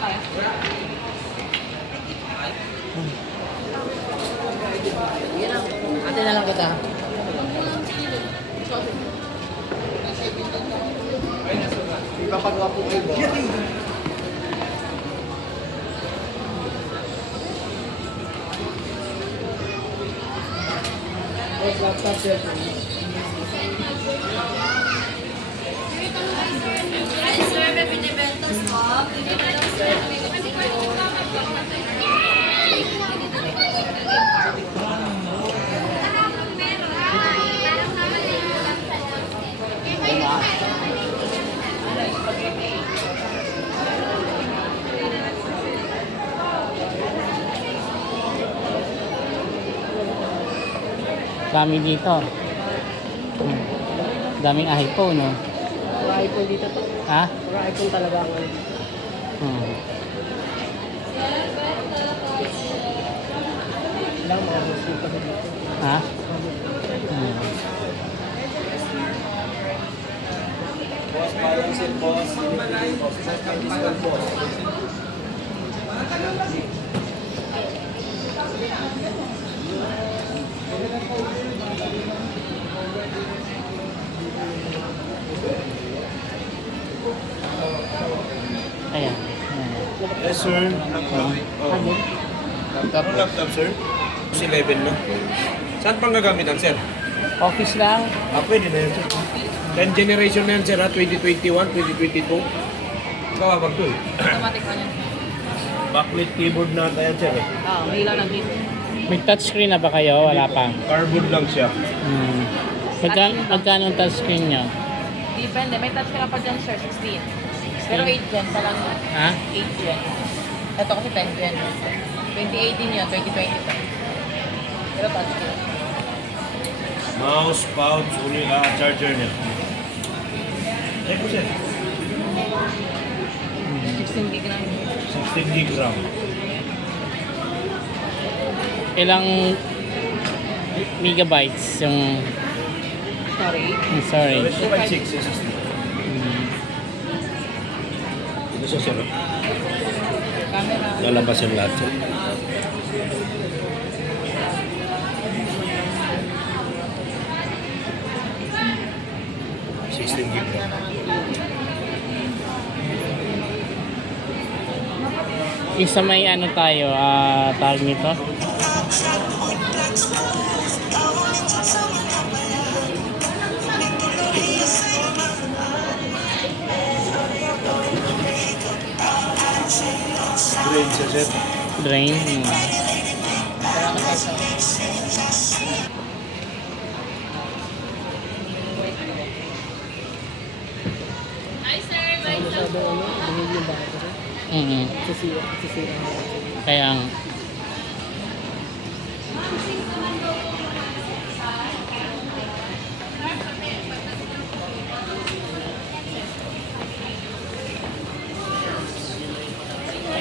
Ate na lang kita. Ipapagawa po kayo ba? Laptop siya. Dami dito. Hmm. Daming iPhone, no? Pura iPhone dito to. Ha? Pura iPhone talaga ang ano. Hmm. Lang mga boss yung kami dito. Ha? Hmm. Boss, parang sin boss. Boss, boss, boss. Ayan. Ayan. Sir. Ano? Laptop. laptop, sir? 11 na. Saan pang gagamitan, sir? Office lang. Ah, pwede na yun, sir. 10 generation na yan, sir, ha? 2021, 2022. Kawawag to, eh. Automatic pa yan. Backlit keyboard na yan, sir, eh. Ah, hila ng hit. May touchscreen na ba kayo? Wala pa. Cardboard lang siya. Hmm. Magka, magkano ang touchscreen nyo? Depende. May touch ka na pa dyan sir, 16. Pero 8 gen pa lang. Ha? 8 gen. Ito kasi 10 gen. 2018 yun, 2020 pa. Pero touch ka. Mouse, pouch, uli, ah, charger niya. Check ko, sir. 16 gig lang. 16 gig RAM. Ilang megabytes yung... Sorry. I'm sorry. 256 SSD. Hmm. Ito siya, sir. Lalabas yung lahat, sir. Sixteen gig RAM. Yung sa may ano tayo, ah, tawag nito? Drain siya, sir. Drain. Hmm. Marami tayo sa... Hi, sir. Bye, sir. Masyado ano, bumili yung battery. Mm-hmm. Sisira, sisira. Kaya ang...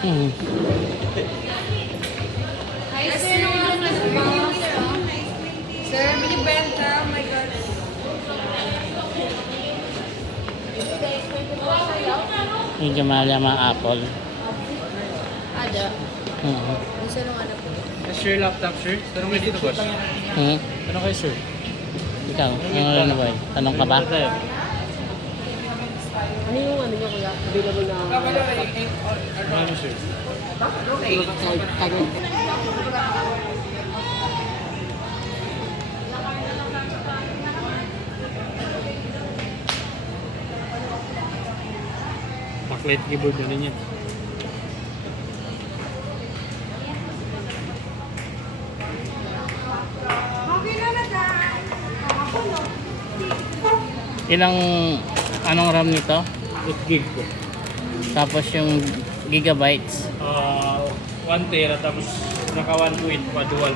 Hmm. Hi, sir. Sir, binibenta. Oh my God. Medyo mahal yung mga Apple. Ada. Hmm. Isa nung anak ko. Sir, laptop, sir. Tanong kayo dito, boss. Hmm? Tanong kayo, sir. Ikaw, yung ano ba? Tanong ka ba? Ano yung ano niya kuya? Available na... Ano, sir? Kanya. Backlight keyboard na rin yan. Ilang anong RAM nito? 8 gig po. Tapos yung gigabytes. Uh, 1 tera tapos naka 1 pa dual.